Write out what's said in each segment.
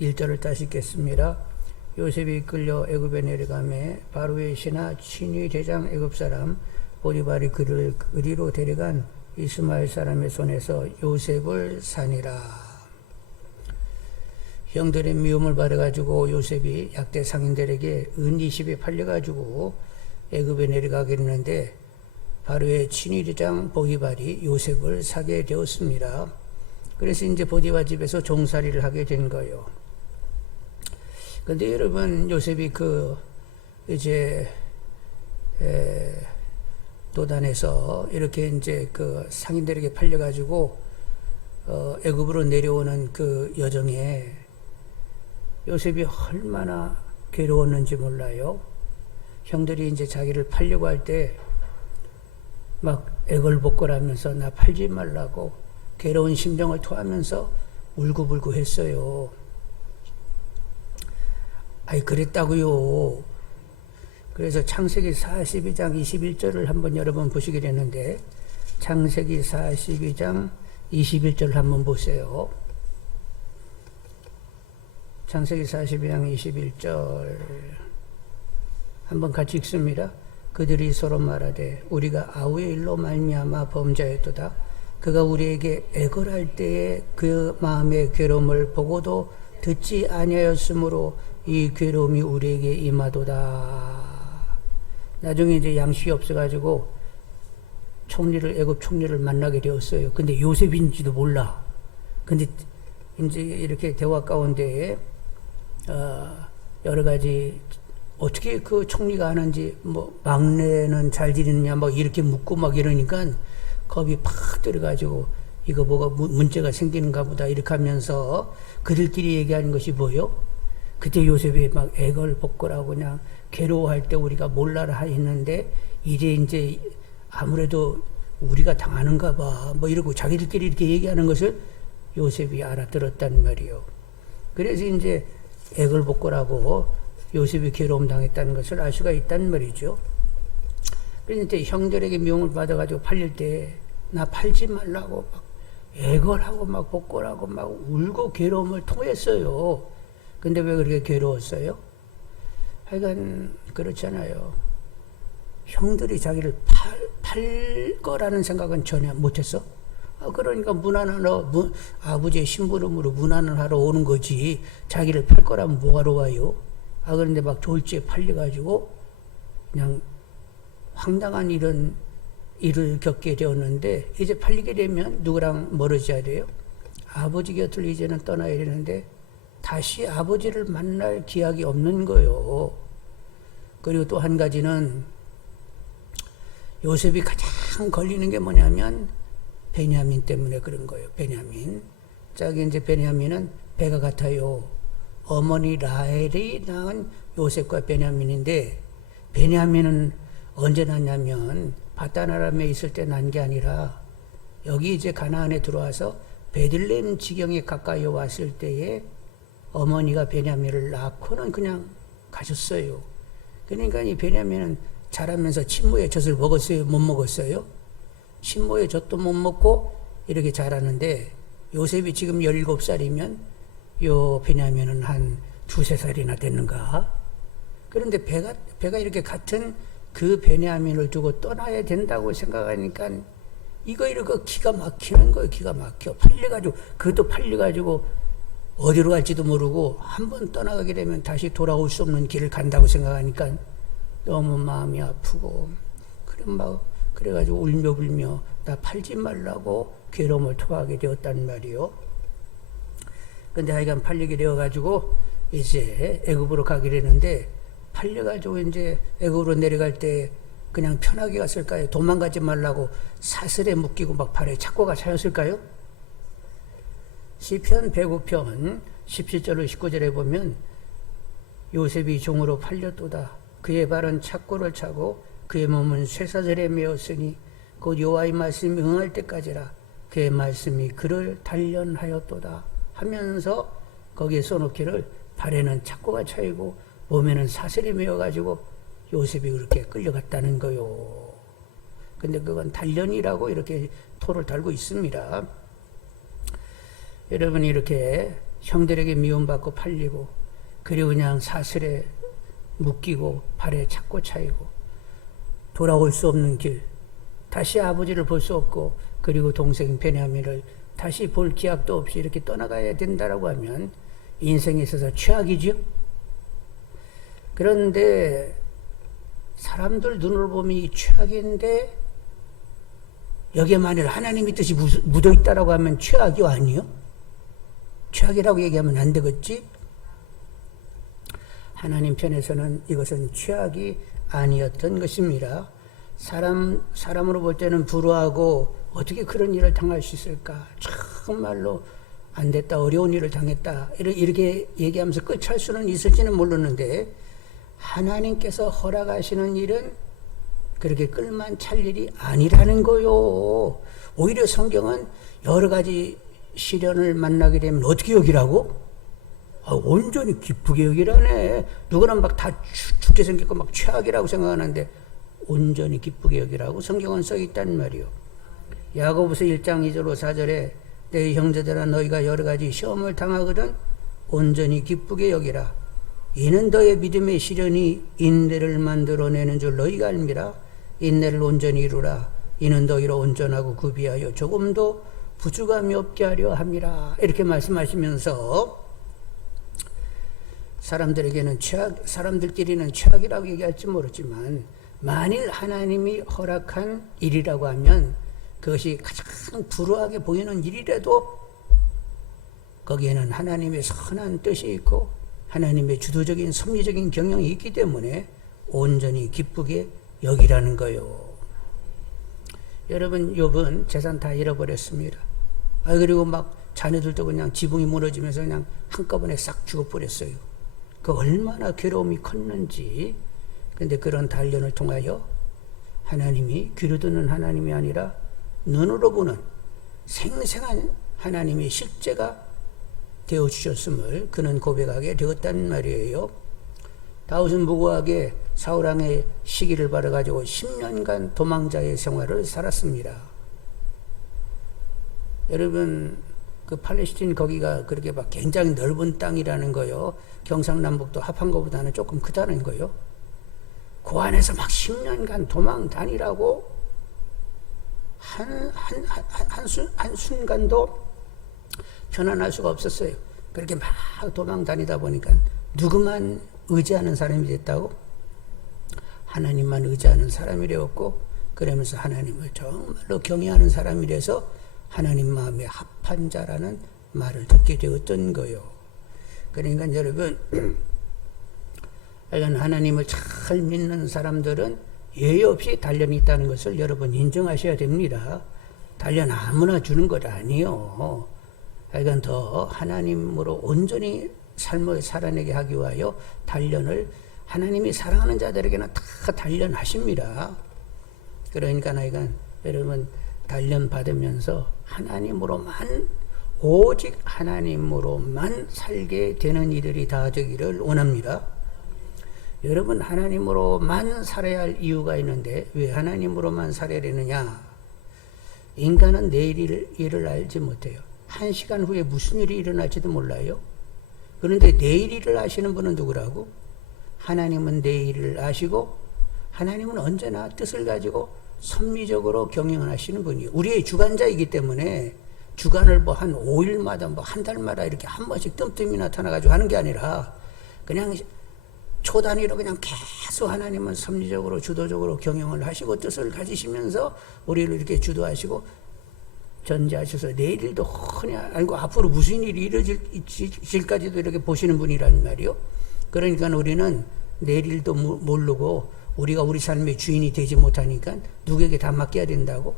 1절을 다시 읽겠습니다. 요셉이 이끌려 애굽에 내려가매 바로의 신하 친위 대장 애굽 사람 보디발이 그를 그리로 데려간 이스마엘 사람의 손에서 요셉을 사니라. 형들의 미움을 받아가지고 요셉이 약대 상인들에게 은 20에 팔려가지고 애굽에 내려가게 됐는데 바로의 친위대장 보디발이 요셉을 사게 되었습니다. 그래서 이제 보디발 집에서 종살이를 하게 된 거예요. 근데 여러분, 요셉이 이제 도단에서 이렇게 이제 상인들에게 팔려가지고 애굽으로 내려오는 그 여정에 요셉이 얼마나 괴로웠는지 몰라요. 형들이 이제 자기를 팔려고 할 때 막 애걸복걸하면서 나 팔지 말라고 괴로운 심정을 토하면서 울고불고 했어요. 아이, 그랬다고요. 그래서 창세기 42장 21절을 한번 여러분 보시게 되는데, 창세기 42장 21절 한번 보세요. 창세기 42장 21절 한번 같이 읽습니다. 그들이 서로 말하되 우리가 아우의 일로 말미암아 범죄했도다. 그가 우리에게 애걸할 때에 그 마음의 괴로움을 보고도 듣지 아니하였으므로 이 괴로움이 우리에게 임하도다. 나중에 이제 양식이 없어가지고 애굽 총리를 만나게 되었어요. 근데 요셉인지도 몰라. 근데 이제 이렇게 대화 가운데 여러 가지 어떻게 그 총리가 하는지, 뭐 막내는 잘 지내느냐 막 이렇게 묻고 막 이러니까 겁이 팍 들어가지고 이거 뭐가 문제가 생기는가 보다 이렇게 하면서 그들끼리 얘기하는 것이 뭐요? 그때 요셉이 막 애걸복걸하고 그냥 괴로워할 때 우리가 몰라라 했는데 이제 아무래도 우리가 당하는가 봐 뭐 이러고 자기들끼리 이렇게 얘기하는 것을 요셉이 알아들었단 말이요. 그래서 이제 애걸복걸하고 요셉이 괴로움 당했다는 것을 알 수가 있단 말이죠. 그런데 형들에게 미움을 받아가지고 팔릴 때 나 팔지 말라고 막 애걸하고 막 복걸하고 막 울고 괴로움을 토했어요. 근데 왜 그렇게 괴로웠어요? 하여간 그렇잖아요. 형들이 자기를 팔 거라는 생각은 전혀 못했어. 그러니까 아버지의 심부름으로 문안을 하러 오는 거지. 자기를 팔 거라면 뭐하러 와요? 그런데 막 졸지에 팔려가지고 그냥 황당한 일을 겪게 되었는데, 이제 팔리게 되면 누구랑 멀어져야 돼요? 아버지 곁을 이제는 떠나야 되는데 다시 아버지를 만날 기약이 없는 거예요. 그리고 또 한 가지는 요셉이 가장 걸리는 게 뭐냐면 베냐민 때문에 그런 거예요. 베냐민. 이제 베냐민은 배가 같아요. 어머니 라헬이 낳은 요셉과 베냐민인데, 베냐민은 언제 낳냐면 바다나람에 있을 때 난 게 아니라 여기 이제 가나안에 들어와서 베들레헴 지경에 가까이 왔을 때에 어머니가 베냐민을 낳고는 그냥 가셨어요. 그러니까 이 베냐민은 자라면서 친모의 젖을 먹었어요? 못 먹었어요? 친모의 젖도 못 먹고 이렇게 자라는데, 요셉이 지금 17살이면 요 베냐민은 한 2-3살이나 됐는가? 그런데 배가 이렇게 같은 그 베냐민을 두고 떠나야 된다고 생각하니까 이거 기가 막히는 거예요. 기가 막혀. 그것도 팔려가지고 어디로 갈지도 모르고 한번 떠나가게 되면 다시 돌아올 수 없는 길을 간다고 생각하니까 너무 마음이 아프고, 그래가지고 울며불며 나 팔지 말라고 괴로움을 토하게 되었단 말이요. 근데 하여간 팔리게 되어가지고 이제 애굽으로 가게 되는데, 팔려가지고 이제 애굽으로 내려갈 때 그냥 편하게 갔을까요? 도망가지 말라고 사슬에 묶이고 막 발에 착고가 차였을까요? 시편 105편 17절로 19절에 보면 요셉이 종으로 팔렸도다. 그의 발은 착고를 차고 그의 몸은 쇠사슬에 매었으니 곧 여호와의 말씀이 응할 때까지라. 그의 말씀이 그를 단련하였도다 하면서 거기에 써놓기를 발에는 착고가 차이고 몸에는 사슬이 매어가지고 요셉이 그렇게 끌려갔다는 거요. 근데 그건 단련이라고 이렇게 토를 달고 있습니다. 여러분이 이렇게 형들에게 미움받고 팔리고, 그리고 그냥 사슬에 묶이고 발에 착고 차이고, 돌아올 수 없는 길, 다시 아버지를 볼 수 없고, 그리고 동생 베냐민을 다시 볼 기약도 없이 이렇게 떠나가야 된다라고 하면 인생에 있어서 최악이죠. 그런데 사람들 눈으로 보면 이 최악인데, 여기에 만일 하나님의 뜻이 묻어 있다라고 하면 최악이 아니요? 최악이라고 얘기하면 안 되겠지? 하나님 편에서는 이것은 최악이 아니었던 것입니다. 사람으로 볼 때는 불우하고 어떻게 그런 일을 당할 수 있을까? 정말로 안 됐다, 어려운 일을 당했다, 이렇게 얘기하면서 끝할 수는 있을지는 모르는데, 하나님께서 허락하시는 일은 그렇게 끌만 찰 일이 아니라는 거요. 오히려 성경은 여러 가지 시련을 만나게 되면 어떻게 여기라고? 온전히 기쁘게 여기라네. 누구는 막 다 죽게 생겼고 막 최악이라고 생각하는데 온전히 기쁘게 여기라고 성경은 써 있단 말이요. 야고보서 1장 2절 4절에 내 형제들아 너희가 여러 가지 시험을 당하거든 온전히 기쁘게 여기라. 이는 너의 믿음의 시련이 인내를 만들어내는 줄 너희가 알미라. 인내를 온전히 이루라. 이는 너희로 온전하고 구비하여 조금도 부족함이 없게 하려 함이라. 이렇게 말씀하시면서 사람들에게는 사람들끼리는 최악이라고 얘기할지 모르지만, 만일 하나님이 허락한 일이라고 하면 그것이 가장 불우하게 보이는 일이라도 거기에는 하나님의 선한 뜻이 있고 하나님의 주도적인 섭리적인 경영이 있기 때문에 온전히 기쁘게 여기라는 거요. 여러분, 욥은 재산 다 잃어버렸습니다. 그리고 막 자녀들도 그냥 지붕이 무너지면서 그냥 한꺼번에 싹 죽어버렸어요. 그 얼마나 괴로움이 컸는지. 근데 그런 단련을 통하여 하나님이 귀로 듣는 하나님이 아니라 눈으로 보는 생생한 하나님의 실제가 되어주셨음을 그는 고백하게 되었단 말이에요. 다윗은 무고하게 사울왕의 시기를 받아가지고 10년간 도망자의 생활을 살았습니다. 여러분, 그 팔레스틴 거기가 그렇게 막 굉장히 넓은 땅이라는 거요. 경상남북도 합한 것보다는 조금 크다는 거요. 그 안에서 막 10년간 도망 다니라고 한순간도 편안할 수가 없었어요. 그렇게 막 도망 다니다 보니까 누구만 의지하는 사람이 됐다고? 하나님만 의지하는 사람이 되었고, 그러면서 하나님을 정말로 경외하는 사람이 돼서 하나님 마음에 합한 자라는 말을 듣게 되었던 거요. 그러니까 여러분, 하나님을 잘 믿는 사람들은 예의 없이 단련이 있다는 것을 여러분 인정하셔야 됩니다. 단련 아무나 주는 것 아니요. 하여간 더 하나님으로 온전히 삶을 살아내게 하기 위하여 단련을 하나님이 사랑하는 자들에게는 다 단련하십니다. 그러니까 하여간 여러분 단련 받으면서 하나님으로만, 오직 하나님으로만 살게 되는 이들이 다 되기를 원합니다. 여러분, 하나님으로만 살아야 할 이유가 있는데 왜 하나님으로만 살아야 되느냐? 인간은 내일 일을 알지 못해요. 1시간 후에 무슨 일이 일어날지도 몰라요. 그런데 내일 일을 아시는 분은 누구라고? 하나님은 내일을 아시고 하나님은 언제나 뜻을 가지고 섭리적으로 경영을 하시는 분이에요. 우리의 주관자이기 때문에 주관을 뭐 한 5일마다 뭐 한 달마다 이렇게 한 번씩 뜸뜸이 나타나가지고 하는 게 아니라 그냥 초단위로 그냥 계속 하나님은 섭리적으로 주도적으로 경영을 하시고 뜻을 가지시면서 우리를 이렇게 주도하시고 전제하셔서 내일도 흔히 알고 앞으로 무슨 일이 이루어질까지도 이렇게 보시는 분이란 말이요. 그러니까 우리는 내일도 모르고 우리가 우리 삶의 주인이 되지 못하니까 누구에게 다 맡겨야 된다고?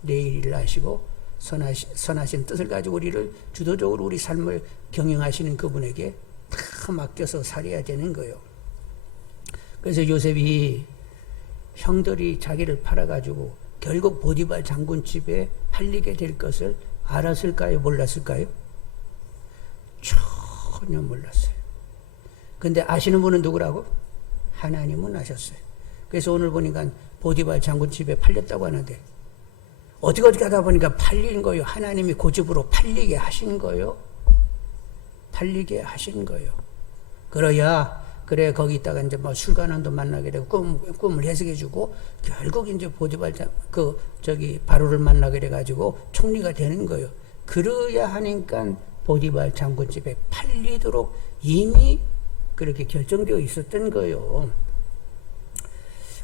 내일을 아시고 선하신 뜻을 가지고 우리를 주도적으로 우리 삶을 경영하시는 그분에게 다 맡겨서 살아야 되는 거예요. 그래서 요셉이 형들이 자기를 팔아가지고 결국 보디발 장군 집에 팔리게 될 것을 알았을까요? 몰랐을까요? 전혀 몰랐어요. 근데 아시는 분은 누구라고? 하나님은 아셨어요. 그래서 오늘 보니까 보디발 장군 집에 팔렸다고 하는데 어떻게 하다 보니까 팔린 거예요. 하나님이 고집으로 팔리게 하신 거예요. 팔리게 하신 거예요. 그래야 그래 거기 있다가 이제 뭐 술관원도 만나게 되고 꿈을 해석해주고 결국 이제 보디발 바로를 만나게 돼가지고 총리가 되는 거예요. 그래야 하니까 보디발 장군집에 팔리도록 이미 그렇게 결정되어 있었던 거예요.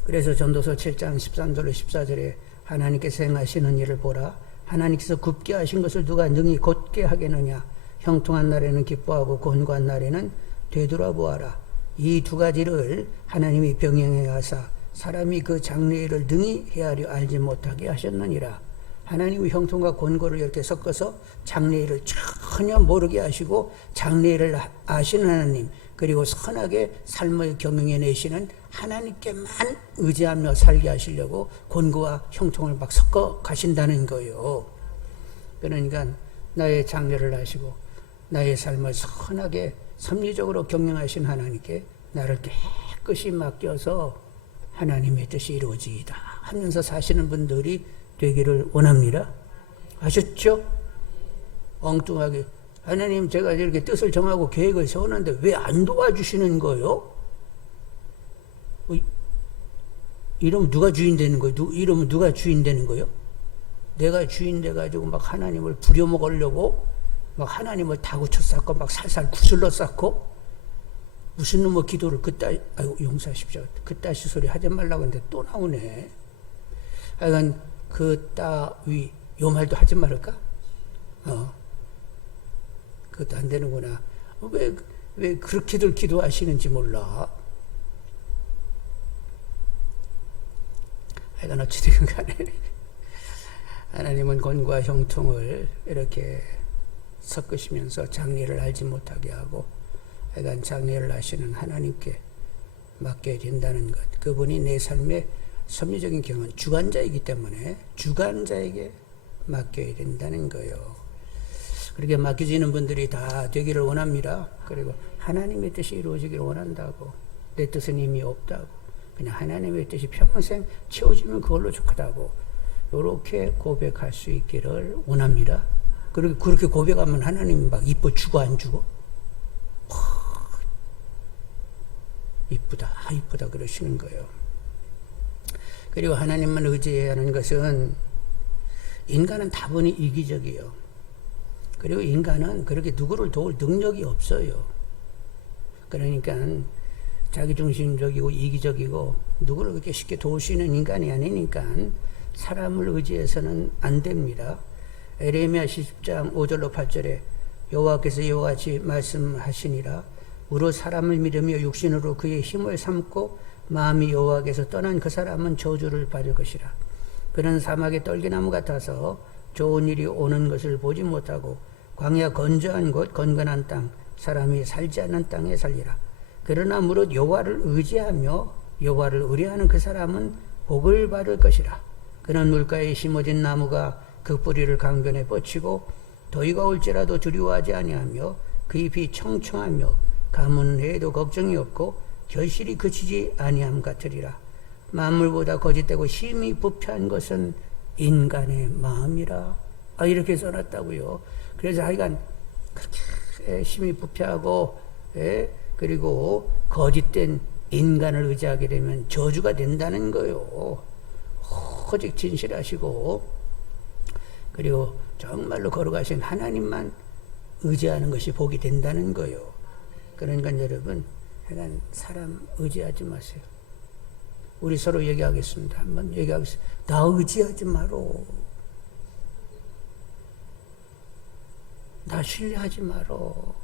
그래서 전도서 7장 13절로 14절에 하나님께서 행하시는 일을 보라. 하나님께서 굽게 하신 것을 누가 능히 곧게 하겠느냐. 형통한 날에는 기뻐하고 곤고한 날에는 되돌아보아라. 이 두 가지를 하나님이 병행해 하사 사람이 그 장래일을 능히 헤아려 알지 못하게 하셨느니라. 하나님이 형통과 곤고를 이렇게 섞어서 장래일을 전혀 모르게 하시고 장래일을 아시는 하나님, 그리고 선하게 삶을 경영해 내시는 하나님께만 의지하며 살게 하시려고 곤고와 형통을 막 섞어 가신다는 거예요. 그러니까 나의 장래를 아시고 나의 삶을 선하게 섭리적으로 경영하신 하나님께 나를 깨끗이 맡겨서 하나님의 뜻이 이루어지이다 하면서 사시는 분들이 되기를 원합니다. 아셨죠? 엉뚱하게 하나님 제가 이렇게 뜻을 정하고 계획을 세우는데 왜 안 도와주시는 거예요? 이러면 누가 주인 되는 거예요? 이러면 누가 주인 되는 거예요? 내가 주인 돼가지고 막 하나님을 부려먹으려고 막 하나님을 다구쳐 쌓고 막 살살 구슬러 쌓고 무슨 놈의 기도를 아이고 용서하십시오. 그따시 소리 하지 말라고 했는데 또 나오네. 하여간 그따위 요 말도 하지 말을까? 그것도 안 되는구나. 왜 그렇게들 기도하시는지 몰라. 하여간 어찌되건 간에 하나님은 곤고와 형통을 이렇게 섞으시면서 장래를 알지 못하게 하고 하여간 장래를 아시는 하나님께 맡겨야 된다는 것. 그분이 내 삶의 섭리적인 경험은 주관자이기 때문에 주관자에게 맡겨야 된다는 거예요. 그렇게 맡겨지는 분들이 다 되기를 원합니다. 그리고 하나님의 뜻이 이루어지기를 원한다고. 내 뜻은 이미 없다고. 그냥 하나님의 뜻이 평생 채워지면 그걸로 좋다고. 이렇게 고백할 수 있기를 원합니다. 그리고 그렇게 고백하면 하나님 막 이뻐 주고 안 주고? 이쁘다 그러시는 거예요. 그리고 하나님만 의지해야 하는 것은 인간은 다분히 이기적이에요. 그리고 인간은 그렇게 누구를 도울 능력이 없어요. 그러니까 자기중심적이고 이기적이고 누구를 그렇게 쉽게 도울 수 있는 인간이 아니니까 사람을 의지해서는 안 됩니다. 에레미야 10장 5절로 8절에 여호와께서 이와 같이 말씀하시니라. 우로 사람을 믿으며 육신으로 그의 힘을 삼고 마음이 여호와께서 떠난 그 사람은 저주를 받을 것이라. 그는 사막의 떨기나무 같아서 좋은 일이 오는 것을 보지 못하고 광야 건조한 곳 건건한 땅 사람이 살지 않는 땅에 살리라. 그러나 무릇 여호와를 의지하며 여호와를 의뢰하는 그 사람은 복을 받을 것이라. 그는 물가에 심어진 나무가 그 뿌리를 강변에 뻗치고 더위가 올지라도 두려워하지 아니하며 그 잎이 청청하며 가뭄은 해도 걱정이 없고 결실이 그치지 아니함 같으리라. 만물보다 거짓되고 심히 부패한 것은 인간의 마음이라. 이렇게 써놨다고요. 그래서 하여간 그렇게 심히 부패하고 그리고 거짓된 인간을 의지하게 되면 저주가 된다는 거예요. 오직 진실하시고 그리고 정말로 거룩하신 하나님만 의지하는 것이 복이 된다는 거예요. 그러니까 여러분 하여간 사람 의지하지 마세요. 우리 서로 얘기하겠습니다. 한번 얘기하겠습니다. 나 의지하지 마로. 나 신뢰하지 마로.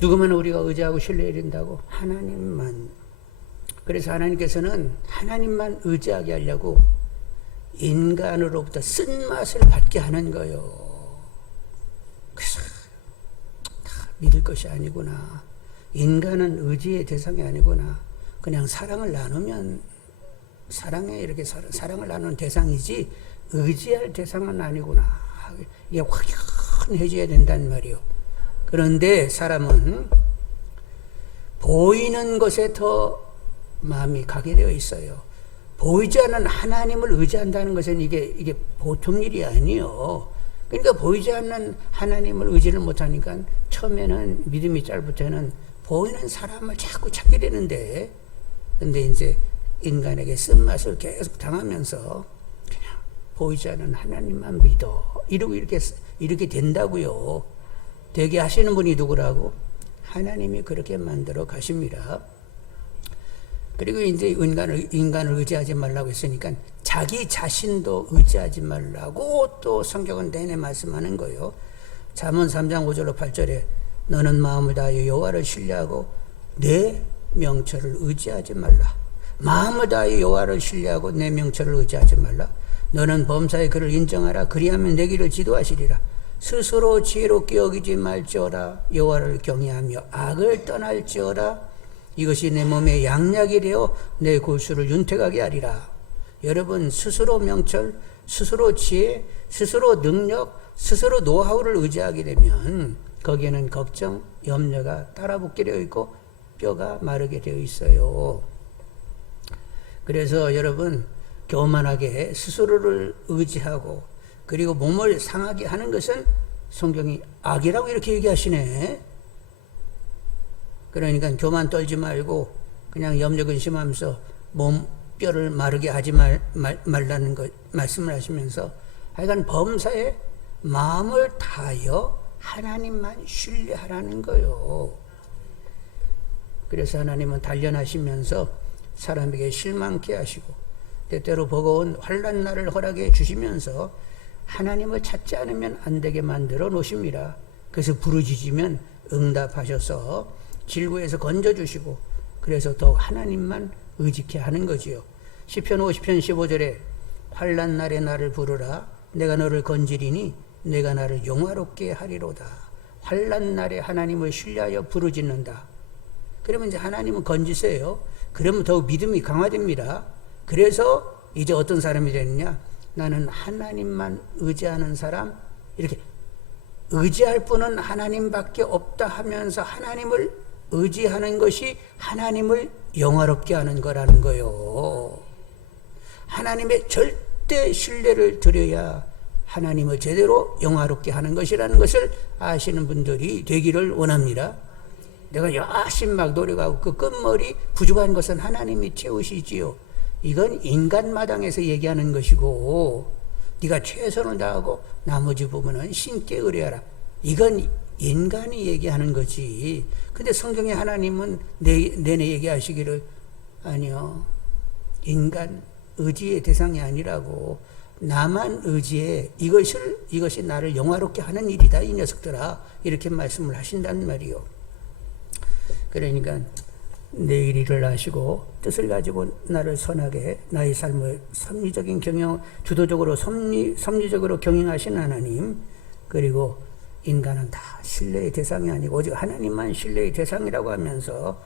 누구만 우리가 의지하고 신뢰해야 된다고? 하나님만. 그래서 하나님께서는 하나님만 의지하게 하려고 인간으로부터 쓴맛을 받게 하는 거예요. 그래서 다 믿을 것이 아니구나. 인간은 의지의 대상이 아니구나. 그냥 사랑을 나누면 이렇게 사랑을 나누는 대상이지 의지할 대상은 아니구나. 이게 확연해져야 된단 말이에요. 그런데 사람은 보이는 것에 더 마음이 가게 되어 있어요. 보이지 않는 하나님을 의지한다는 것은 이게 보통 일이 아니에요. 그러니까 보이지 않는 하나님을 의지를 못하니까 처음에는 믿음이 짧을 때는 보이는 사람을 자꾸 찾게 되는데, 근데 이제 인간에게 쓴맛을 계속 당하면서 그냥 보이지 않는 하나님만 믿어 이러고 이렇게 된다고요. 되게 하시는 분이 누구라고? 하나님이 그렇게 만들어 가십니다. 그리고 이제 인간을 의지하지 말라고 했으니까 자기 자신도 의지하지 말라고 또 성경은 내내 말씀하는 거예요. 잠언 3장 5절로 8절에 너는 마음을 다하여 여호와를 신뢰하고 내 명철을 의지하지 말라. 마음을 다하여 여호와를 신뢰하고 내 명철을 의지하지 말라. 너는 범사에 그를 인정하라. 그리하면 내 길을 지도하시리라. 스스로 지혜롭게 여기지 말지어다. 여호와를 경외하며 악을 떠날지어다. 이것이 내 몸에 양약이 되어 내 골수를 윤택하게 하리라. 여러분, 스스로 명철, 스스로 지혜, 스스로 능력, 스스로 노하우를 의지하게 되면 거기에는 걱정, 염려가 따라붙게 되어 있고 뼈가 마르게 되어 있어요. 그래서 여러분, 교만하게 스스로를 의지하고 그리고 몸을 상하게 하는 것은 성경이 악이라고 이렇게 얘기하시네. 그러니까 교만 떨지 말고 그냥 염려 근심하면서 몸 뼈를 마르게 하지 말라는 것 말씀을 하시면서 하여간 범사에 마음을 다하여 하나님만 신뢰하라는 거요. 그래서 하나님은 단련하시면서 사람에게 실망케 하시고 때때로 버거운 환난 날을 허락해 주시면서 하나님을 찾지 않으면 안 되게 만들어 놓으십니다. 그래서 부르짖으면 응답하셔서 질고에서 건져주시고 그래서 더 하나님만 의지케 하는 거지요. 시편 50편 15절에 환난 날에 나를 부르라. 내가 너를 건지리니 내가 나를 영화롭게 하리로다. 환난 날에 하나님을 신뢰하여 부르짖는다. 그러면 이제 하나님은 건지세요. 그러면 더욱 믿음이 강화됩니다. 그래서 이제 어떤 사람이 되느냐? 나는 하나님만 의지하는 사람, 이렇게 의지할 분은 하나님밖에 없다 하면서 하나님을 의지하는 것이 하나님을 영화롭게 하는 거라는 거요. 하나님의 절대 신뢰를 드려야 하나님을 제대로 영화롭게 하는 것이라는 것을 아시는 분들이 되기를 원합니다. 내가 열심히 막 노력하고 그 끝머리 부족한 것은 하나님이 채우시지요. 이건 인간 마당에서 얘기하는 것이고 네가 최선을 다하고 나머지 부분은 신께 의뢰하라. 이건 인간이 얘기하는 거지. 근데 성경의 하나님은 내내 얘기하시기를 아니요. 인간 의지의 대상이 아니라고. 나만 의지해. 이것이 나를 영화롭게 하는 일이다. 이 녀석들아. 이렇게 말씀을 하신단 말이요. 그러니까 내일 일을 하시고 뜻을 가지고 나를 선하게 나의 삶을 섭리적인 경영, 주도적으로 섭리적으로 경영하시는 하나님, 그리고 인간은 다 신뢰의 대상이 아니고 오직 하나님만 신뢰의 대상이라고 하면서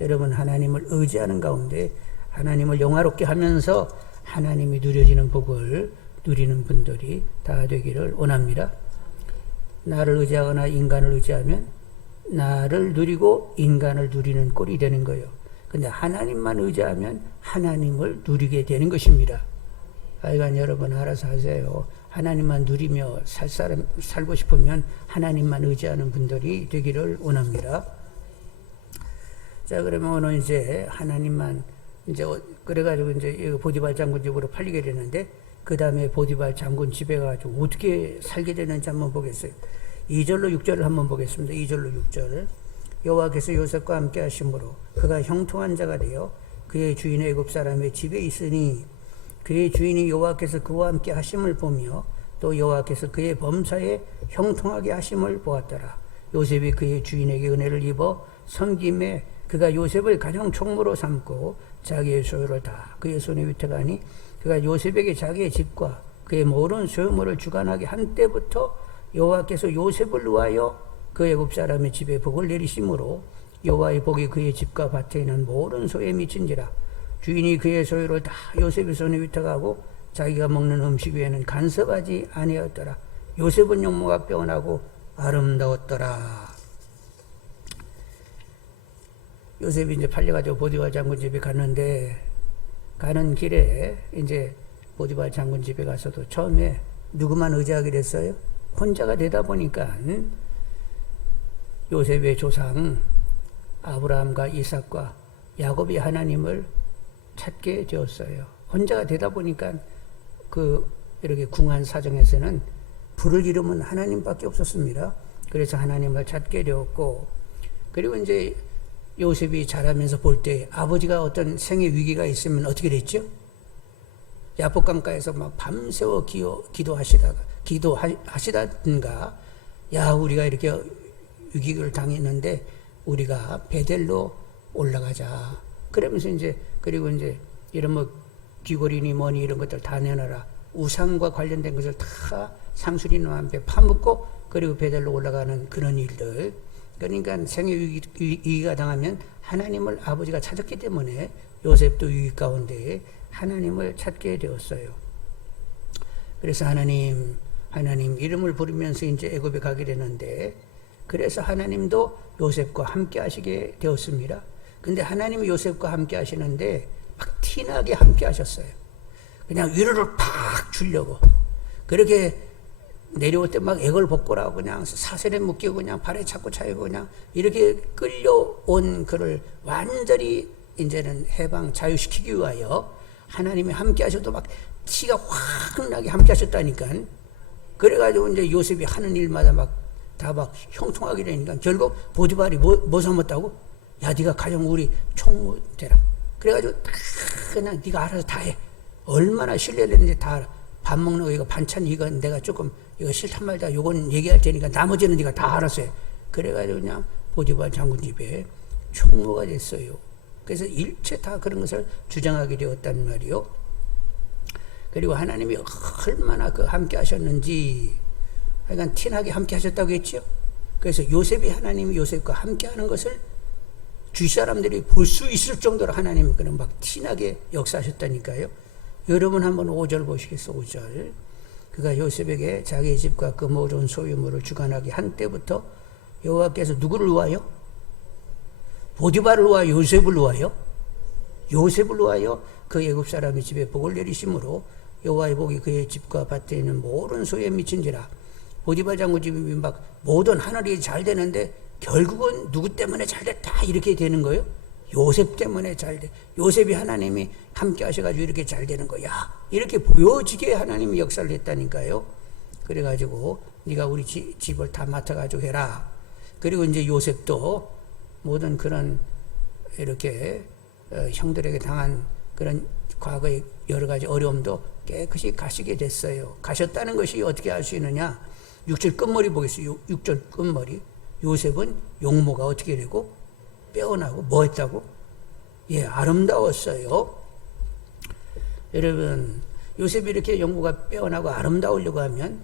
여러분 하나님을 의지하는 가운데 하나님을 영화롭게 하면서 하나님이 누려지는 복을 누리는 분들이 다 되기를 원합니다. 나를 의지하거나 인간을 의지하면 나를 누리고 인간을 누리는 꼴이 되는 거예요. 근데 하나님만 의지하면 하나님을 누리게 되는 것입니다. 하여간 여러분 알아서 하세요. 하나님만 누리며 살고 싶으면 하나님만 의지하는 분들이 되기를 원합니다. 자, 그러면 오늘 이제 하나님만 이제 그래가지고 이제 보디발 장군 집으로 팔리게 되는데 그 다음에 보디발 장군 집에 가지고 어떻게 살게 되는지 한번 보겠어요. 2절로 6절을 한번 보겠습니다. 2절로 6절. 여호와께서 요셉과 함께 하심으로 그가 형통한 자가 되어 그의 주인 애굽 사람의 집에 있으니 그의 주인이 여호와께서 그와 함께 하심을 보며 또 여호와께서 그의 범사에 형통하게 하심을 보았더라. 요셉이 그의 주인에게 은혜를 입어 섬김에 그가 요셉을 가장 총무로 삼고 자기의 소유를 다 그의 손에 위탁하니 그가 요셉에게 자기의 집과 그의 모든 소유물을 주관하게 한 때부터 여호와께서 요셉을 위하여 그 애굽 사람의 집에 복을 내리심으로 여호와의 복이 그의 집과 밭에 있는 모든 소에 미친지라. 주인이 그의 소유를 다 요셉의 손에 위탁하고 자기가 먹는 음식 위에는 간섭하지 아니하였더라. 요셉은 용모가 빼어나고 아름다웠더라. 요셉이 이제 팔려가지고 보디발 장군 집에 갔는데 가는 길에 이제 보디발 장군 집에 가서도 처음에 누구만 의지하게 됐어요? 혼자가 되다 보니까 요셉의 조상 아브라함과 이삭과 야곱이 하나님을 찾게 되었어요. 혼자가 되다 보니까 이렇게 궁한 사정에서는 부를 이름은 하나님밖에 없었습니다. 그래서 하나님을 찾게 되었고, 그리고 이제 요셉이 자라면서 볼 때 아버지가 어떤 생의 위기가 있으면 어떻게 됐죠? 야복강가에서 막 밤새워 기도하시다든가, 야, 우리가 이렇게 위기를 당했는데 우리가 베델로 올라가자. 그러면서 그리고 이런 뭐 귀고리니 뭐니 이런 것들 다 내놔라. 우상과 관련된 것을 다 상수리님 앞에 파묻고 그리고 베델로 올라가는 그런 일들. 그러니까 생의 위기가 당하면 하나님을 아버지가 찾았기 때문에 요셉도 위기 가운데 하나님을 찾게 되었어요. 그래서 하나님 이름을 부르면서 이제 애굽에 가게 되는데, 그래서 하나님도 요셉과 함께 하시게 되었습니다. 근데 하나님이 요셉과 함께 하시는데 막 티나게 함께 하셨어요. 그냥 위로를 팍 주려고. 그렇게 내려올 때 막 애걸복걸하고 그냥 사슬에 묶이고 그냥 발에 차고 차이고 그냥 이렇게 끌려온 그를 완전히 이제는 해방 자유시키기 위하여 하나님이 함께 하셔도 막 티가 확 나게 함께 하셨다니까. 그래가지고 이제 요셉이 하는 일마다 다 형통하게 되니까 결국 보디발이 뭐 삼았다고? 야, 네가 가령 우리 총무 되라. 그래가지고 그냥 네가 알아서 다 해. 얼마나 신뢰되는지 다. 밥 먹는 거 이거 반찬 이거 내가 조금 이거 싫단 말이다. 요건 얘기할 테니까 나머지는 네가 다 알아서 해. 그래가지고 그냥 보디발 장군 집에 총무가 됐어요. 그래서 일체 다 그런 것을 주장하게 되었단 말이요. 그리고 하나님이 얼마나 함께 하셨는지, 하여간 티나게 함께 하셨다고 했죠. 그래서 하나님이 요셉과 함께 하는 것을 주위 사람들이 볼 수 있을 정도로 하나님이 그런 막 티나게 역사하셨다니까요. 여러분 한번 5절 보시겠어. 5절. 그가 요셉에게 자기 집과 그 모든 소유물을 주관하게 한 때부터 여호와께서 누구를 위하여? 보디발을 위하여? 요셉을 위하여? 요셉을 위하여 그 애굽 사람의 집에 복을 내리심으로 여호와의 복이 그의 집과 밭에 있는 모든 소유에 미친지라. 보디발 장군 집이 막 모든 하늘이 잘 되는데 결국은 누구 때문에 잘 됐다 이렇게 되는 거예요? 요셉 때문에 잘 돼. 요셉이 하나님이 함께 하셔가지고 이렇게 잘 되는 거야. 이렇게 보여지게 하나님이 역사를 했다니까요. 그래가지고 네가 우리 집을 다 맡아가지고 해라. 그리고 이제 요셉도 모든 그런 이렇게 형들에게 당한 그런 과거의 여러 가지 어려움도 깨끗이 가시게 됐어요. 가셨다는 것이 어떻게 알 수 있느냐? 6절 끝머리 보겠어요. 6절 끝머리. 요셉은 용모가 어떻게 되고 빼어나고 뭐 했다고? 예, 아름다웠어요. 여러분, 요셉이 이렇게 용모가 빼어나고 아름다우려고 하면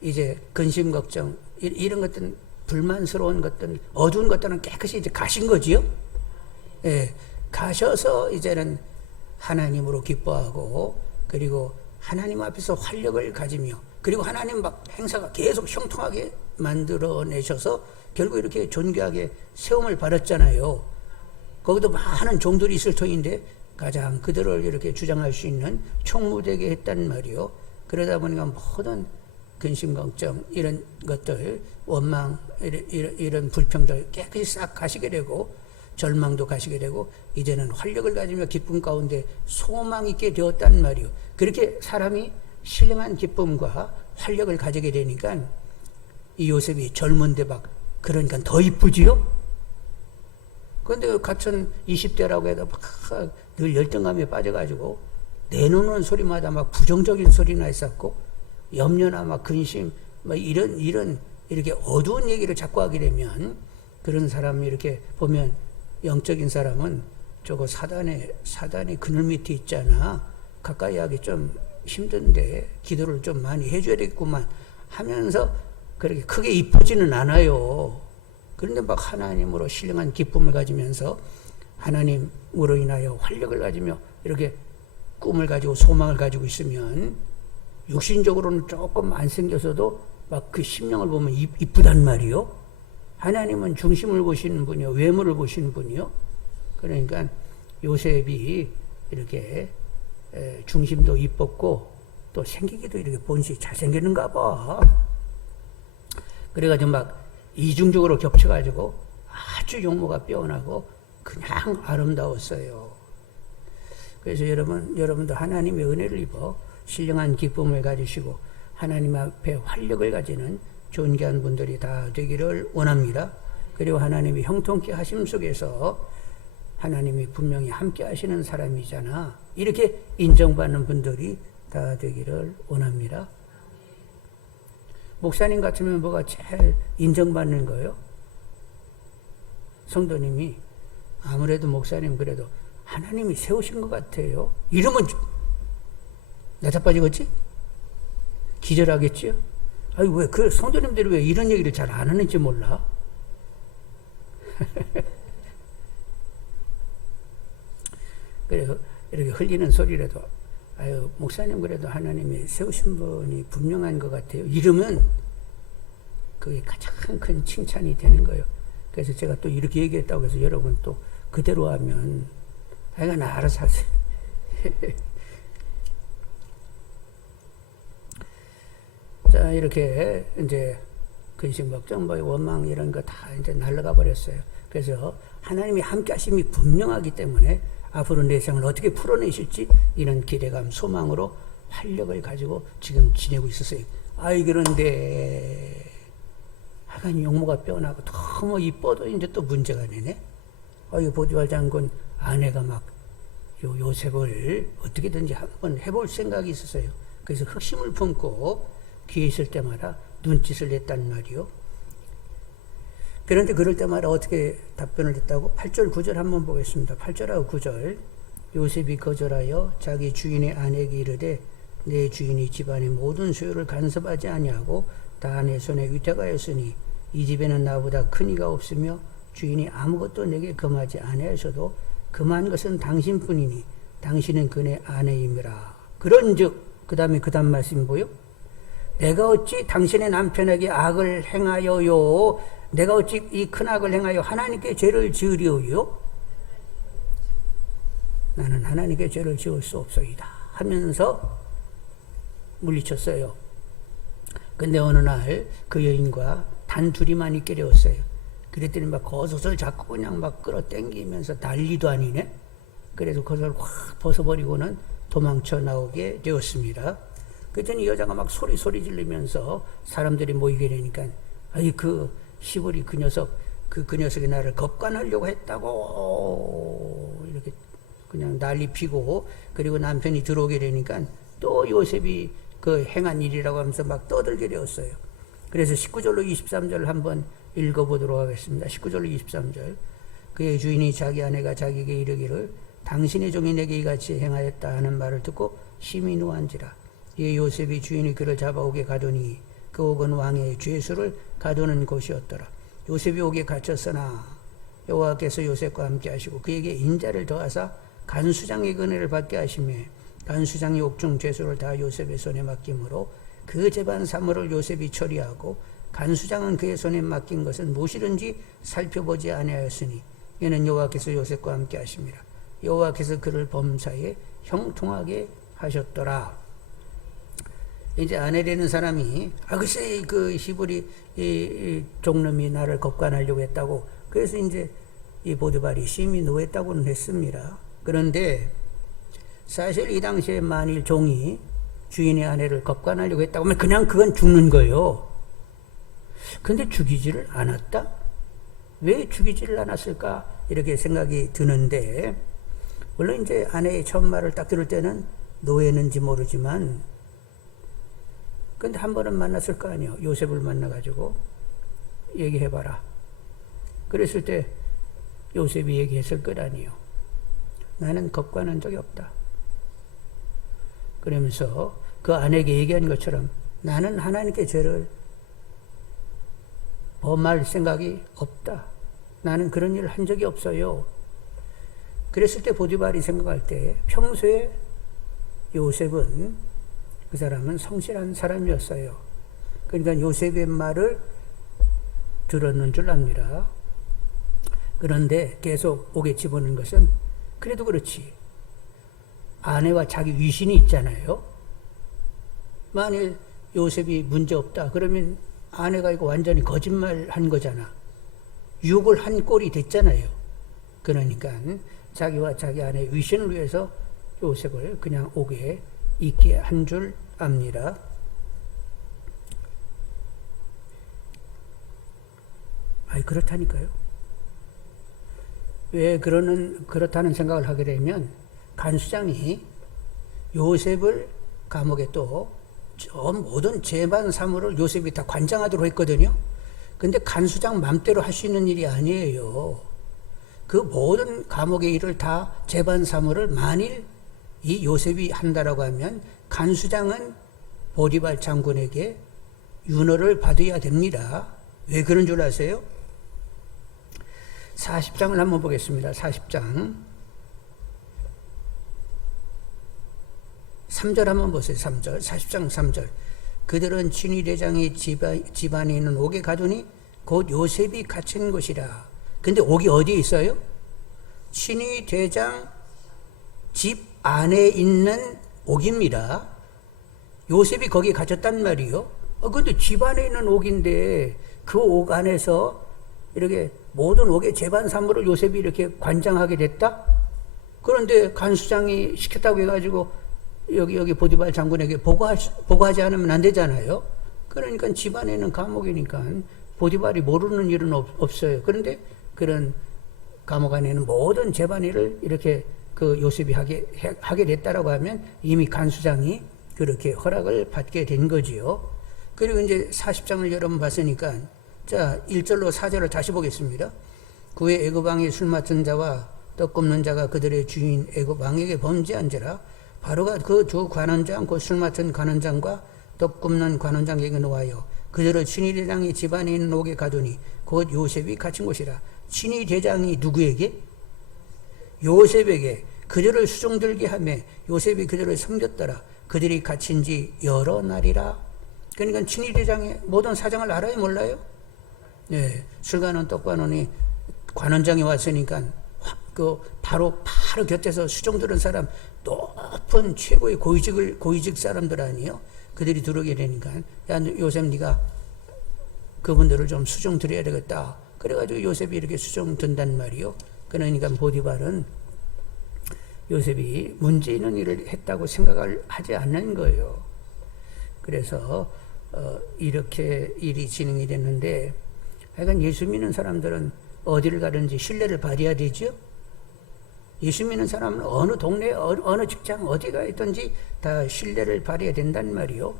이제 근심 걱정 이런 것들은 불만스러운 것들, 어두운 것들은 깨끗이 이제 가신 거지요. 예, 가셔서 이제는 하나님으로 기뻐하고, 그리고 하나님 앞에서 활력을 가지며, 그리고 하나님 막 행사가 계속 형통하게 만들어내셔서 결국 이렇게 존귀하게 세움을 받았잖아요. 거기도 많은 종들이 있을 터인데 가장 그들을 이렇게 주장할 수 있는 총무되게 했단 말이요. 그러다 보니까 모든 근심 걱정 이런 것들, 원망 이런 불평들 깨끗이 싹 가시게 되고, 절망도 가시게 되고, 이제는 활력을 가지며 기쁨 가운데 소망 있게 되었단 말이요. 그렇게 사람이 신령한 기쁨과 활력을 가지게 되니까 이 요셉이 젊은데 막 그러니까 더 이쁘지요? 그런데 같은 20대라고 해도 막 늘 열등감에 빠져가지고 내놓는 소리마다 막 부정적인 소리나 했었고, 염려나 막 근심, 막 이렇게 어두운 얘기를 자꾸 하게 되면, 그런 사람이 이렇게 보면 영적인 사람은 저거 사단의 그늘 밑에 있잖아. 가까이 하기 좀 힘든데 기도를 좀 많이 해줘야 되겠구만 하면서 그렇게 크게 이쁘지는 않아요. 그런데 막 하나님으로 신령한 기쁨을 가지면서 하나님으로 인하여 활력을 가지며 이렇게 꿈을 가지고 소망을 가지고 있으면 육신적으로는 조금 안 생겨서도 막 그 심령을 보면 이쁘단 말이요. 하나님은 중심을 보시는 분이요, 외모를 보시는 분이요. 그러니까 요셉이 이렇게 중심도 이뻤고 또 생기기도 이렇게 본시 잘생겼는가 봐. 그래가지고 막 이중적으로 겹쳐가지고 아주 용모가 빼어나고 그냥 아름다웠어요. 그래서 여러분도 하나님의 은혜를 입어 신령한 기쁨을 가지시고 하나님 앞에 활력을 가지는 존귀한 분들이 다 되기를 원합니다. 그리고 하나님이 형통케 하심 속에서 하나님이 분명히 함께 하시는 사람이잖아, 이렇게 인정받는 분들이 다 되기를 원합니다. 목사님 같으면 뭐가 제일 인정받는 거예요? 성도님이 아무래도 목사님 그래도 하나님이 세우신 것 같아요. 이러면 나자 빠지겠지? 기절하겠지요? 아니 왜 그 성도님들이 왜 이런 얘기를 잘 안 하는지 몰라? 그래서 이렇게 흘리는 소리라도 아유 목사님 그래도 하나님이 세우신 분이 분명한 것 같아요. 이러면 그게 가장 큰 칭찬이 되는 거예요. 그래서 제가 또 이렇게 얘기했다고 해서 여러분 또 그대로 하면 하여간 알아서 하세요. 자, 이렇게 이제 근심, 걱정, 원망 이런 거 다 이제 날아가 버렸어요. 그래서 하나님이 함께 하심이 분명하기 때문에 앞으로 내 생을 어떻게 풀어내실지 이런 기대감, 소망으로 활력을 가지고 지금 지내고 있었어요. 아이, 그런데 하여간 용모가 빼어나고 너무 이뻐도 이제 또 문제가 되네. 이 보디발 장군 아내가 막 요셉을 어떻게든지 한번 해볼 생각이 있었어요. 그래서 흑심을 품고 기회 있을 때마다 눈짓을 냈단 말이요. 그런데 그럴 때마다 어떻게 답변을 했다고? 8절 9절 한번 보겠습니다. 8절하고 9절. 요셉이 거절하여 자기 주인의 아내에게 이르되 내 주인이 집안의 모든 소유를 간섭하지 아니하고 다 내 손에 위탁하였으니 이 집에는 나보다 큰 이가 없으며 주인이 아무것도 내게 금하지 아니하셔도 금한 것은 당신뿐이니 당신은 그의 아내임이라. 그런즉 그 다음에 그 다음 말씀이 뭐요? 내가 어찌 당신의 남편에게 악을 행하여요? 내가 어찌 이 큰 악을 행하여 하나님께 죄를 지으리오요? 나는 하나님께 죄를 지을 수 없소이다 하면서 물리쳤어요. 근데 어느 날 그 여인과 단 둘이만 있게 되었어요. 그랬더니 막 겉옷을 자꾸 그냥 막 끌어당기면서 난리도 아니네. 그래서 겉옷을 확 벗어버리고는 도망쳐 나오게 되었습니다. 그랬더니 여자가 막 소리 지르면서 사람들이 모이게 되니까 아이 그 시부리 그 녀석 그 녀석이 나를 겁관하려고 했다고 이렇게 그냥 난리 피고, 그리고 남편이 들어오게 되니까 또 요셉이 그 행한 일이라고 하면서 막 떠들게 되었어요. 그래서 19절로 23절 한번 읽어보도록 하겠습니다. 19절로 23절. 그의 주인이 자기 아내가 자기에게 이르기를 당신의 종이 내게 이같이 행하였다 하는 말을 듣고 심히 노한지라. 이에 요셉이 주인이 그를 잡아오게 가더니 그 옥은 왕의 죄수를 가두는 곳이었더라. 요셉이 옥에 갇혔으나 여호와께서 요셉과 함께 하시고 그에게 인자를 더하사 간수장의 은혜를 받게 하시며 간수장이 옥중 죄수를 다 요셉의 손에 맡김으로 그 재반 사물을 요셉이 처리하고 간수장은 그의 손에 맡긴 것은 무엇이든지 살펴보지 아니하였으니 이는 여호와께서 요셉과 함께 하심이라. 여호와께서 그를 범사에 형통하게 하셨더라. 이제 아내 되는 사람이 글쎄 그 히브리 이 종놈이 나를 겁관하려고 했다고, 그래서 이제 이 보디발이 심히 노했다고는 했습니다. 그런데 사실 이 당시에 만일 종이 주인의 아내를 겁관하려고 했다고 하면 그냥 그건 죽는 거예요. 근데 죽이지를 않았다? 왜 죽이지를 않았을까? 이렇게 생각이 드는데, 물론 이제 아내의 첫 말을 딱 들을 때는 노했는지 모르지만, 근데 한 번은 만났을 거 아니에요. 요셉을 만나가지고 얘기해봐라. 그랬을 때 요셉이 얘기했을 것 아니에요. 나는 겁관한 적이 없다. 그러면서 그 아내에게 얘기한 것처럼 나는 하나님께 죄를 범할 생각이 없다. 나는 그런 일을 한 적이 없어요. 그랬을 때 보디발이 생각할 때 평소에 요셉은 그 사람은 성실한 사람이었어요. 그러니까 요셉의 말을 들었는 줄 압니다. 그런데 계속 옥에 집어넣은 것은 그래도 그렇지. 아내와 자기 위신이 있잖아요. 만일 요셉이 문제없다 그러면 아내가 이거 완전히 거짓말 한 거잖아. 유혹을 한 꼴이 됐잖아요. 그러니까 자기와 자기 아내의 위신을 위해서 요셉을 그냥 옥에 있게 한 줄 압니다. 아니, 그렇다니까요. 왜 그렇다는 생각을 하게 되면, 간수장이 요셉을 감옥에 또 모든 재반 사무를 요셉이 다 관장하도록 했거든요. 근데 간수장 맘대로 할 수 있는 일이 아니에요. 그 모든 감옥의 일을 다 재반 사무를 만일 이 요셉이 한다라고 하면 간수장은 보디발 장군에게 윤허를 받아야 됩니다. 왜 그런 줄 아세요? 40장을 한번 보겠습니다. 40장 3절 한번 보세요. 3절 40장 3절 그들은 친위대장의 집안에 있는 옥에 가두니 곧 요셉이 갇힌 곳이라. 근데 옥이 어디에 있어요? 친위대장 집 안에 있는 옥입니다. 요셉이 거기에 갇혔단 말이요. 근데 집 안에 있는 옥인데 그 옥 안에서 이렇게 모든 옥의 재반 사무를 요셉이 이렇게 관장하게 됐다? 그런데 간수장이 시켰다고 해가지고 여기 보디발 장군에게 보고하지 않으면 안 되잖아요. 그러니까 집안에는 감옥이니까 보디발이 모르는 일은 없어요. 그런데 그런 감옥 안에는 모든 재반일을 이렇게 그 요셉이 하게 됐다라고 하면 이미 간수장이 그렇게 허락을 받게 된 거지요. 그리고 이제 40장을 여러분 봤으니까 자 1절로 4절을 다시 보겠습니다. 그의 애굽 왕의 술 맡은 자와 떡 굽는 자가 그들의 주인 애굽 왕에게 범죄한지라. 바로가 그 두 관원장 곧 술 맡은 관원장과 떡 굽는 관원장에게 놓아요. 그들을 친위대장이 집안에 있는 옥에 가두니 곧 요셉이 갇힌 곳이라. 친위대장이 누구에게? 요셉에게 그들을 수종들게 하며 요셉이 그들을 섬겼더라. 그들이 갇힌 지 여러 날이라. 그러니까 친위대장의 모든 사정을 알아요, 몰라요? 네, 술관원 떡관원이 관원장이 왔으니까 바로 곁에서 수종들은 사람 높은 최고의 고위직 사람들 아니에요? 그들이 들어오게 되니까 야 요셉 네가 그분들을 좀 수종 드려야 되겠다. 그래가지고 요셉이 이렇게 수종 든단 말이요. 그러니까 보디발은 요셉이 문제 있는 일을 했다고 생각을 하지 않는 거예요. 그래서 이렇게 일이 진행이 됐는데 하여간 예수 믿는 사람들은 어디를 가든지 신뢰를 받아야 되죠. 예수 믿는 사람은 어느 동네, 어느 직장, 어디가 있든지 다 신뢰를 받아야 된단 말이요.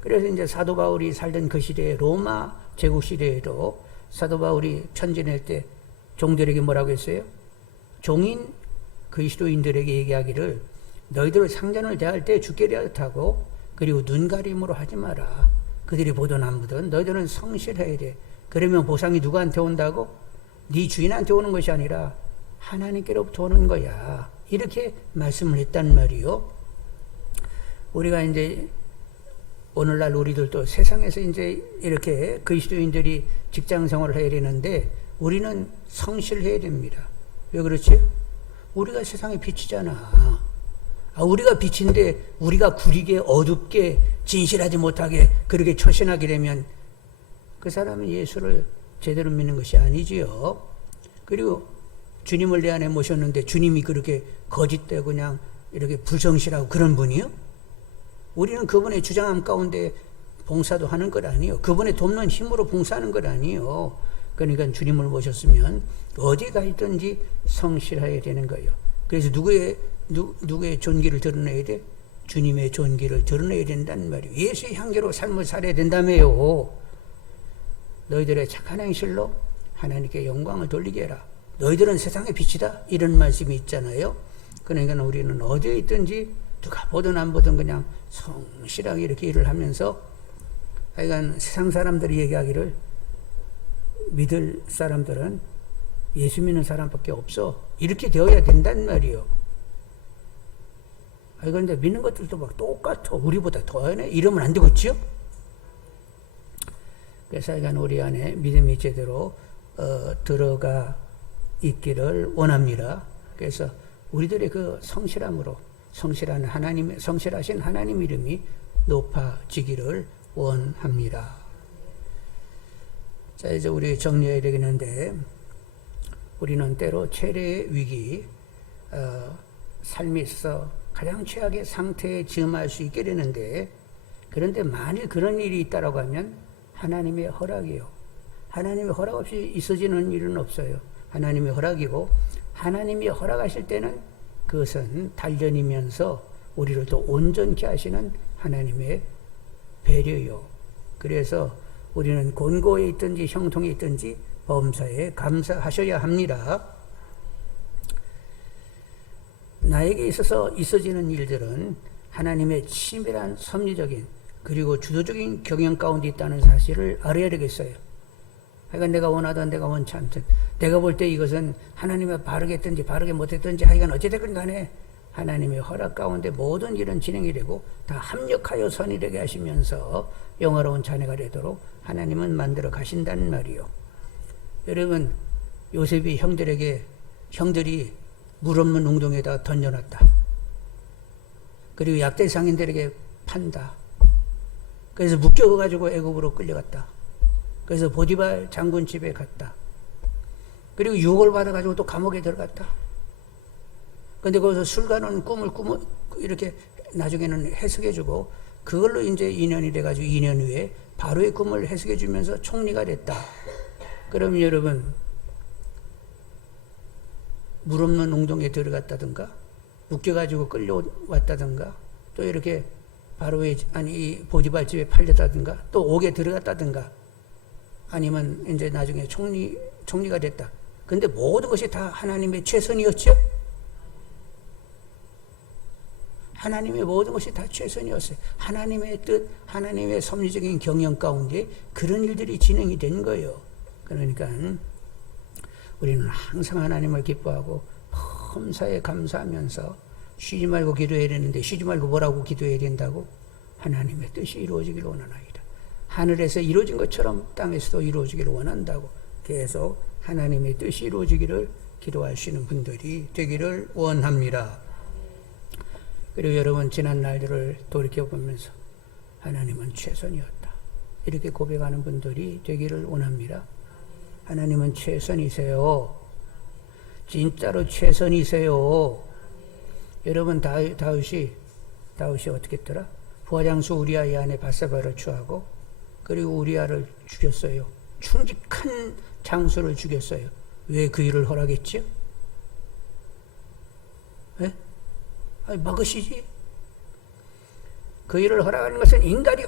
그래서 이제 사도 바울이 살던 그 시대에 로마 제국 시대에도 사도 바울이 편지낼 때 종들에게 뭐라고 했어요? 종인 그리스도인들에게 얘기하기를 너희들 상전을 대할 때 죽게 되었다고 그리고 눈가림으로 하지 마라. 그들이 보든 안 보든 너희들은 성실해야 돼. 그러면 보상이 누구한테 온다고? 네 주인한테 오는 것이 아니라 하나님께로부터 오는 거야. 이렇게 말씀을 했단 말이요. 우리가 이제 오늘날 우리들도 세상에서 이제 이렇게 그리스도인들이 직장 생활을 해야 되는데 우리는 성실해야 됩니다. 왜 그렇지? 우리가 세상의 빛이잖아. 우리가 빛인데 우리가 구리게 어둡게 진실하지 못하게 그렇게 처신하게 되면 그 사람은 예수를 제대로 믿는 것이 아니지요. 그리고 주님을 내 안에 모셨는데 주님이 그렇게 거짓되고 그냥 이렇게 불성실하고 그런 분이요? 우리는 그분의 주장함 가운데 봉사도 하는 것 아니에요. 그분의 돕는 힘으로 봉사하는 것 아니에요. 그러니까 주님을 모셨으면 어디 가 있든지 성실해야 되는 거예요. 그래서 누구의 존귀를 드러내야 돼? 주님의 존귀를 드러내야 된다는 말이에요. 예수의 향기로 삶을 살아야 된다며요. 너희들의 착한 행실로 하나님께 영광을 돌리게 해라. 너희들은 세상의 빛이다. 이런 말씀이 있잖아요. 그러니까 우리는 어디에 있든지 누가 보든 안 보든 그냥 성실하게 이렇게 일을 하면서 하여간 세상 사람들이 얘기하기를 믿을 사람들은 예수 믿는 사람밖에 없어. 이렇게 되어야 된단 말이에요. 그런데 믿는 것들도 막 똑같아. 우리보다 더하네. 이러면 안 되겠지요? 그래서 하여간 우리 안에 믿음이 제대로 들어가 있기를 원합니다. 그래서 우리들의 그 성실함으로 성실하신 하나님 이름이 높아지기를 원합니다. 자, 이제 우리 정리해야 되겠는데, 우리는 때로 최대의 위기, 삶이 있어 가장 최악의 상태에 즈음할 수 있게 되는데, 그런데 만일 그런 일이 있다라고 하면 하나님의 허락이요. 하나님의 허락 없이 있어지는 일은 없어요. 하나님의 허락이고, 하나님이 허락하실 때는 그것은 단련이면서 우리를 또 온전케 하시는 하나님의 배려요. 그래서 우리는 곤고에 있든지 형통에 있든지 범사에 감사하셔야 합니다. 나에게 있어서 있어지는 일들은 하나님의 치밀한 섭리적인 그리고 주도적인 경영 가운데 있다는 사실을 알아야 되겠어요. 하여간 내가 원하든 내가 원치 않든 내가 볼 때 이것은 하나님이 바르게 했든지 바르게 못했든지 하여간 어찌됐든 간에 하나님의 허락 가운데 모든 일은 진행이 되고 다 합력하여 선이 되게 하시면서 영화로운 자녀가 되도록 하나님은 만들어 가신다는 말이요. 여러분, 요셉이 형들이 물 없는 웅덩이에다 던져놨다. 그리고 약대 상인들에게 판다. 그래서 묶여가지고 애굽으로 끌려갔다. 그래서 보디발 장군 집에 갔다. 그리고 유혹을 받아가지고 또 감옥에 들어갔다. 근데 거기서 술가는 꿈을 이렇게 나중에는 해석해주고, 그걸로 이제 2년이 돼가지고 2년 후에 바로의 꿈을 해석해주면서 총리가 됐다. 그럼 여러분, 물 없는 웅덩이에 들어갔다든가, 묶여가지고 끌려왔다든가, 또 이렇게 바로의, 보디발 집에 팔렸다든가, 또 옥에 들어갔다든가, 아니면 이제 나중에 총리가 됐다. 근데 모든 것이 다 하나님의 최선이었죠? 하나님의 모든 것이 다 최선이었어요. 하나님의 뜻, 하나님의 섭리적인 경영 가운데 그런 일들이 진행이 된 거예요. 그러니까 우리는 항상 하나님을 기뻐하고 범사에 감사하면서 쉬지 말고 기도해야 되는데, 쉬지 말고 뭐라고 기도해야 된다고? 하나님의 뜻이 이루어지기를 원하나이다. 하늘에서 이루어진 것처럼 땅에서도 이루어지기를 원한다고 계속 하나님의 뜻이 이루어지기를 기도하시는 분들이 되기를 원합니다. 그리고 여러분, 지난 날들을 돌이켜보면서 하나님은 최선이었다, 이렇게 고백하는 분들이 되기를 원합니다. 하나님은 최선이세요. 진짜로 최선이세요. 여러분, 다윗이 어떻게 했더라? 부하장수 우리아의 아내 바세바를 취하고, 그리고 우리아를 죽였어요. 충직한 장수를 죽였어요. 왜 그 일을 허락했죠? 왜? 먹으시지? 그 일을 허락하는 것은 인간이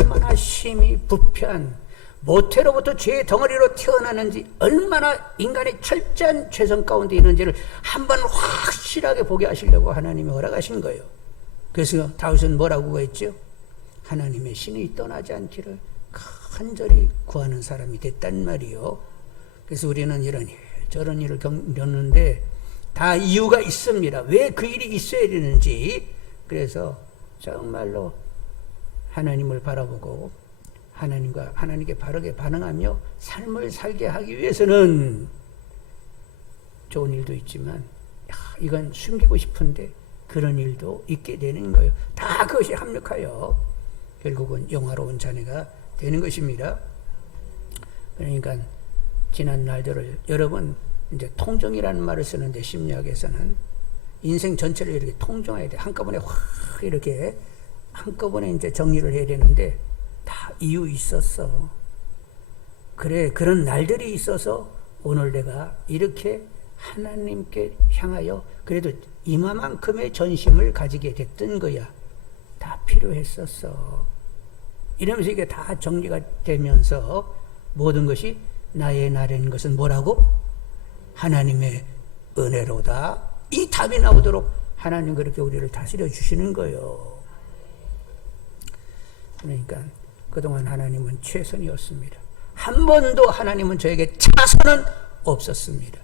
얼마나 심히 부패한 모태로부터 죄의 덩어리로 태어나는지, 얼마나 인간의 철저한 죄성 가운데 있는지를 한번 확실하게 보게 하시려고 하나님이 허락하신 거예요. 그래서 다윗은 뭐라고 했죠? 하나님의 신이 떠나지 않기를 간절히 구하는 사람이 됐단 말이요. 그래서 우리는 이런 일 저런 일을 겪는데 다 이유가 있습니다. 왜 그 일이 있어야 되는지. 그래서 정말로 하나님을 바라보고 하나님께 바르게 반응하며 삶을 살게 하기 위해서는 좋은 일도 있지만, 이건 숨기고 싶은데 그런 일도 있게 되는 거예요. 다 그것이 합력하여 결국은 영화로운 자녀가 되는 것입니다. 그러니까 지난 날들을, 여러분 이제 통정이라는 말을 쓰는데 심리학에서는 인생 전체를 이렇게 통정해야 돼. 한꺼번에 확 이렇게 한꺼번에 이제 정리를 해야 되는데, 다 이유 있었어. 그래, 그런 날들이 있어서 오늘 내가 이렇게 하나님께 향하여 그래도 이마만큼의 전심을 가지게 됐던 거야. 다 필요했었어. 이러면서 이게 다 정리가 되면서 모든 것이 나의 날인 것은 뭐라고? 하나님의 은혜로다. 이 답이 나오도록 하나님 그렇게 우리를 다스려 주시는 거예요. 그러니까 그동안 하나님은 최선이었습니다. 한 번도 하나님은 저에게 차선은 없었습니다.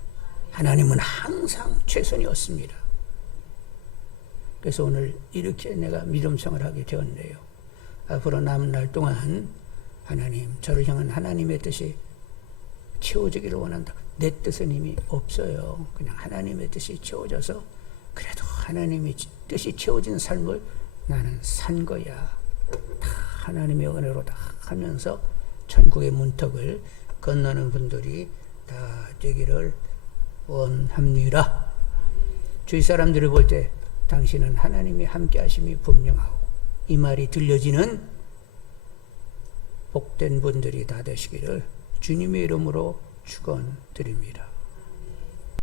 하나님은 항상 최선이었습니다. 그래서 오늘 이렇게 내가 믿음생활을 하게 되었네요. 앞으로 남은 날 동안 하나님, 저를 향한 하나님의 뜻이 채워지기를 원한다. 내 뜻은 이미 없어요. 그냥 하나님의 뜻이 채워져서 그래도 하나님의 뜻이 채워진 삶을 나는 산 거야. 다 하나님의 은혜로 다 하면서 천국의 문턱을 건너는 분들이 다 되기를 원합니다. 주위 사람들을 볼 때 당신은 하나님의 함께 하심이 분명하고 이 말이 들려지는 복된 분들이 다 되시기를 주님의 이름으로 축원드립니다.